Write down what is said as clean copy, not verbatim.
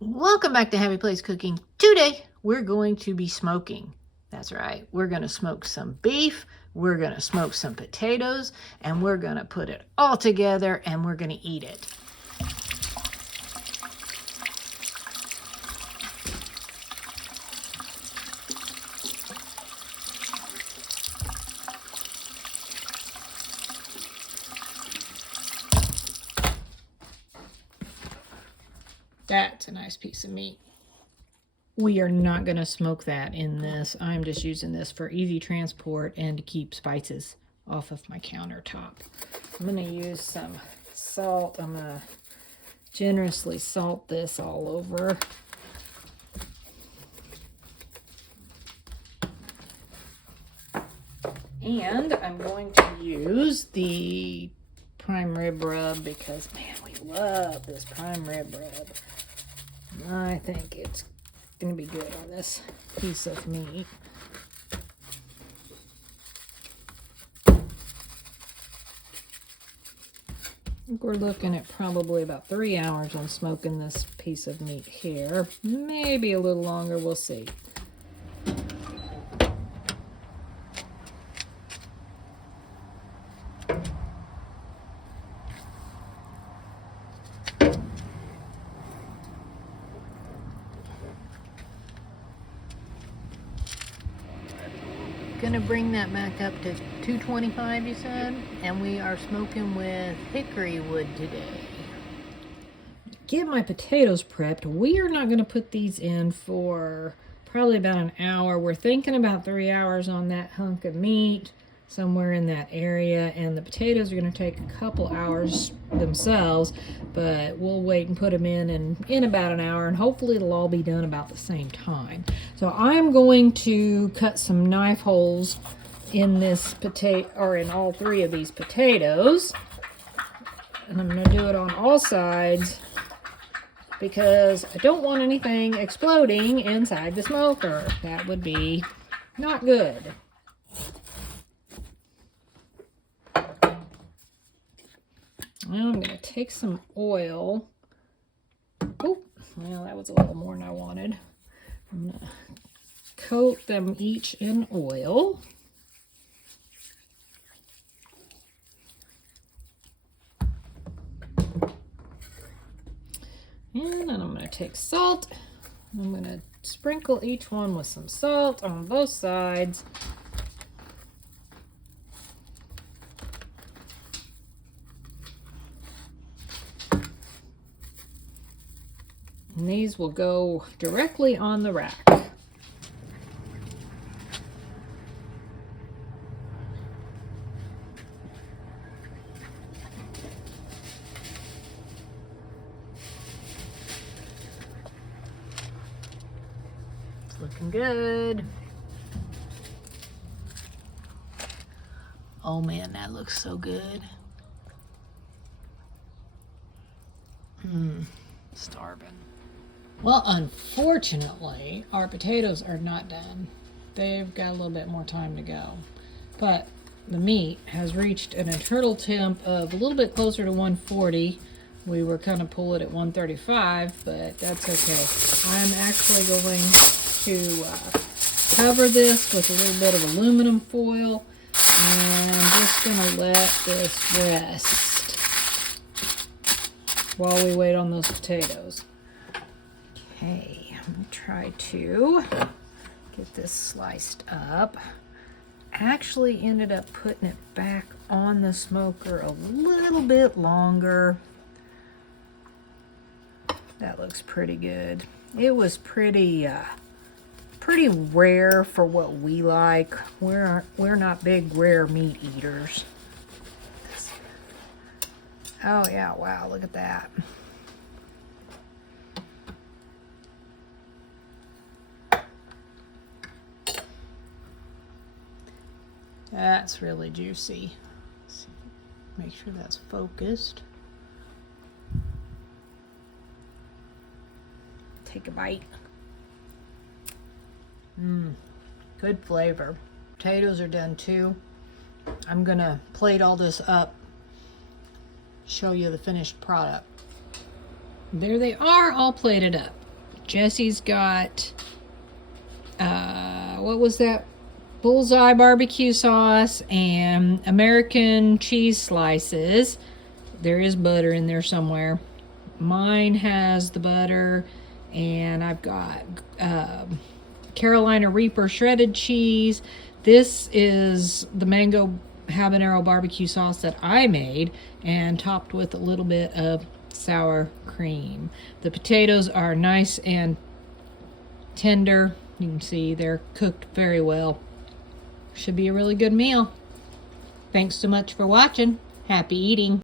Welcome back to Happy Place Cooking. Today we're going to be smoking. That's right, we're going to smoke some beef, we're going to smoke some potatoes, and we're going to put it all together and we're going to eat it. That's a nice piece of meat. We are not going to smoke that in this. I'm just using this for easy transport and to keep spices off of my countertop. I'm going to use some salt. I'm going to generously salt this all over. And I'm going to use the prime rib rub because, man, we love this prime rib rub. I think it's going to be good on this piece of meat. I think we're looking at probably about 3 hours on smoking this piece of meat here. Maybe a little longer, we'll see. Gonna bring that back up to 225, you said, and we are smoking with hickory wood today. Get my potatoes prepped. We are not gonna put these in for probably about an hour. We're thinking about 3 hours on that hunk of meat, somewhere in that area, and the potatoes are gonna take a couple hours themselves, but we'll wait and put them in about an hour, and hopefully it'll all be done about the same time. So I'm going to cut some knife holes in this potato, or in all three of these potatoes, and I'm gonna do it on all sides because I don't want anything exploding inside the smoker. That would be not good. Now I'm going to take some oil. Oh, well, that was a little more than I wanted. I'm going to coat them each in oil. And then I'm going to take salt. I'm going to sprinkle each one with some salt on both sides. And these will go directly on the rack. It's looking good. Oh man, that looks so good. Starving. Well, unfortunately, our potatoes are not done. They've got a little bit more time to go. But the meat has reached an internal temp of a little bit closer to 140. We were kind of pull it at 135, but that's okay. I'm actually going to cover this with a little bit of aluminum foil, and I'm just going to let this rest while we wait on those potatoes. Okay, I'm going to try to get this sliced up. Actually ended up putting it back on the smoker a little bit longer. That looks pretty good. It was pretty rare for what we like. We're not big rare meat eaters. Oh yeah, wow, look at that. That's really juicy. Make sure that's focused. Take a bite. Good flavor. Potatoes are done too. I'm gonna plate all this up, show you the finished product. There they are, all plated up. Jesse's got, what was that? Bullseye barbecue sauce and American cheese slices. There is butter in there somewhere. Mine has the butter, and I've got Carolina Reaper shredded cheese. This is the mango habanero barbecue sauce that I made and topped with a little bit of sour cream. The potatoes are nice and tender. You can see they're cooked very well. Should be a really good meal. Thanks so much for watching. Happy eating.